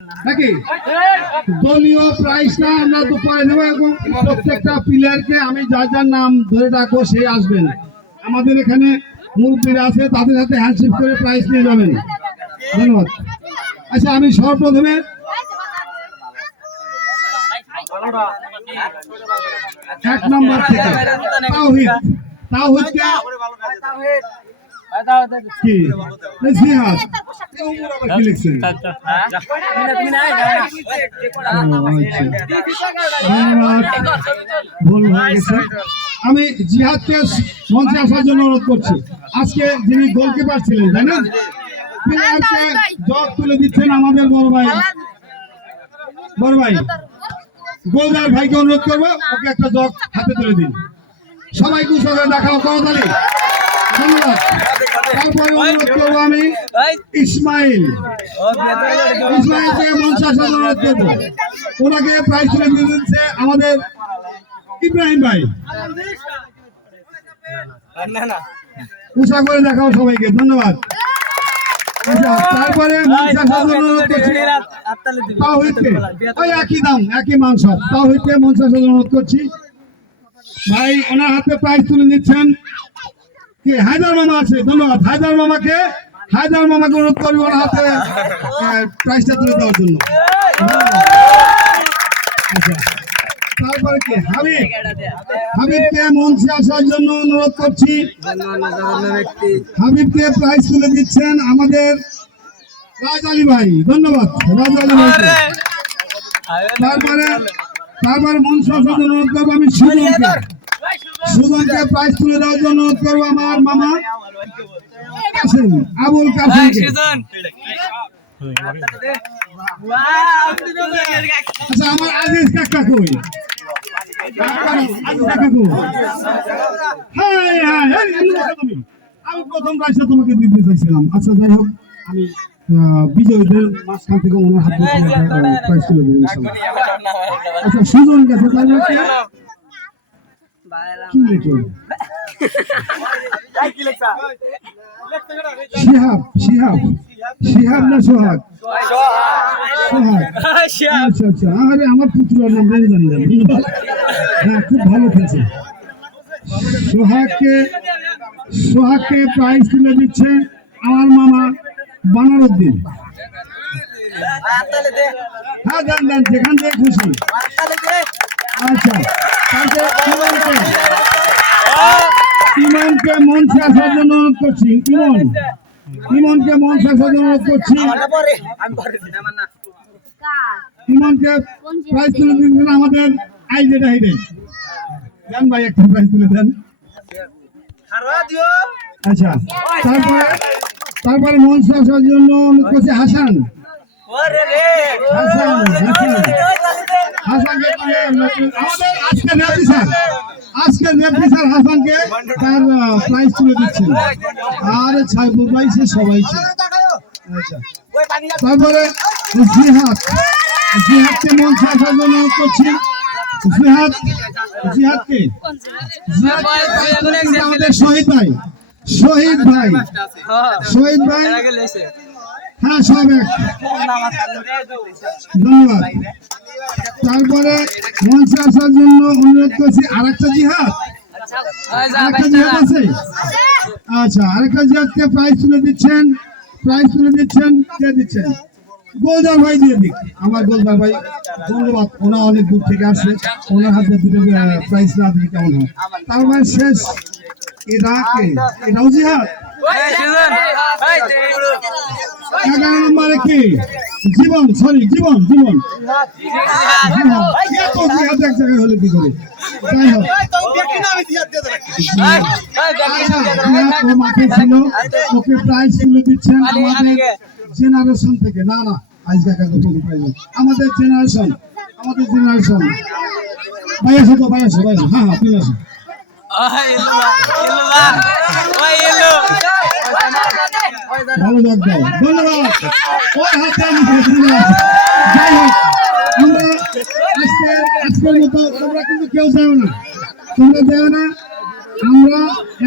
নাকি দলীয় প্রাইজটা আমরা তো পাই নেব এবং প্রত্যেকটা প্লেয়ারকে আমি যার যার নাম ধরে ডাকবো সে আসবেন। আমাদের এখানে মুরব্বীরা আছে, তাদের সাথে হ্যান্ডশেক করে প্রাইজ নিয়ে যাবেন। ধন্যবাদ। আচ্ছা, আমি সর্বপ্রথমে এক নম্বর থেকে তাওহীদ কি জিহাদ কি লিখছেন? আমি জিহাদকে মঞ্চে আসার জন্য অনুরোধ করছি। আজকে যিনি গোলকিপার ছিলেন, তাই না, প্লেয়ারকে জগ তুলে দিচ্ছেন আমাদের বড় ভাই গোলদার ভাইকে অনুরোধ করবো, ওকে একটা জগ হাতে তুলে দিন। সবাই কুশলে দেখাও করতালি। ধন্যবাদ। তারপরে অনুরোধ করবো আমি ইসমাইলকে মঞ্চে আসার অনুরোধ করবো। ওনাকে প্রাইজ তুলে দিয়ে দিচ্ছে আমাদের ইব্রাহিম ভাই। উৎসাহ করে দেখাও সবাইকে। ধন্যবাদ। তারপরে তাওহীদকে, ওই একই দাম একই মান সব, তাওহীদকে মঞ্চে আসার অনুরোধ করছি। ভাই ওনার হাতে প্রাইজ তুলে দিচ্ছেন কি হায়দার মামা আছে। ধন্যবাদ। হায়দার মামাকে অনুরোধ করবো ওনার হাতে প্রাইজটা তুলে দেওয়ার জন্য। আচ্ছা, তারপরে কি হাবিবকে মঞ্চে আসার জন্য অনুরোধ করছি। হাবিবকে প্রাইজ তুলে দিচ্ছেন আমাদের রাজ আলী ভাই। ধন্যবাদ রাজ আলী ভাই। তারপরে মঞ্চে আসার জন্য অনুরোধ করবো আমি সুজনকে প্রাইজ তুলে দেওয়ার জন্য অনুরোধ করবো আমার মামা কাসেম, আবুল কাসেমকে। আচ্ছা, আমার আজিজ কাকা কই? আমি প্রথম প্রাইজটা তোমাকে দিতে চাইছিলাম। আচ্ছা, যাই হোক, আমি বিজয়ীদের মাঝখান থেকে ওনার হাতে প্রাইজ তুলে দেবো। আচ্ছা, সুজন গেছে, তাহলে শিহাব না সোহাগ? আচ্ছা আচ্ছা, আরে আমার পুত্রের নাম জানি। হ্যাঁ, খুব ভালো খেলছে। সোহাগকে প্রাইজ তুলে দিচ্ছে আমার মামা বানারউদ্দিন। হ্যাঁ, দেন যেখান থেকে খুশি। আচ্ছা, ইমনকে মঞ্চে আসার জন্য অনুরোধ করছি। ইমনকে মঞ্চে আসার জন্য অনুরোধ করছি। ইমনকে প্রাইজ তুলে দিচ্ছেন আমাদের আইজেটা হেডে। দেন ভাই, একটা প্রাইজ তুলে দেন। আচ্ছা, তারপরে মঞ্চে আসার জন্য অনুরোধ করছি হাসান। আজকে রেফরি স্যার হাসানকে তার প্রাইজ তুলে দিচ্ছেন। আর ছাইবুর ভাই সে সবাই। তারপরে জিহাদকে মঞ্চে আসার জন্য অনুরোধ করছি। জিহাদকে আমাদের শহীদ ভাই। হ্যাঁ, সব এক। ধন্যবাদ। তারপরে মঞ্চে আসার জন্য অনুরোধ করছি আরেকটা জিহাদ আছে। আচ্ছা, আরেকটা জিহাদকে প্রাইজ তুলে দিচ্ছেন। কে দিচ্ছেন? গোলদার ভাই দিয়ে দিক। আমার গোলদার ভাই, ধন্যবাদ। ওনা অনেক দূর থেকে আসছে, ওনার হাতে দুটো প্রাইজ না দিলে কেমন হয়? তারপরে শেষ এটাও জিহাদ। 11 নম্বরে কি? জীবন। জিহাদ এক জায়গায় হলে কি করে? যাই হোক, মাঠে ছিল, ওকে প্রাইজ তুলে দিচ্ছেন আমাদের জেনারেশন থেকে। না আজ কাকা কোনো প্রাইজ আমাদের জেনারেশন। ভাই আসো। হ্যাঁ, আপনি আসুন। ভালো থাকবেন। ধন্যবাদ। যাই হোক, আমরা আজকের মতো তোমরা কিন্তু কেউ যাও না। আমরা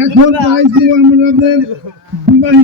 এখন প্রাইজ দিব আমাদের বিবাহিত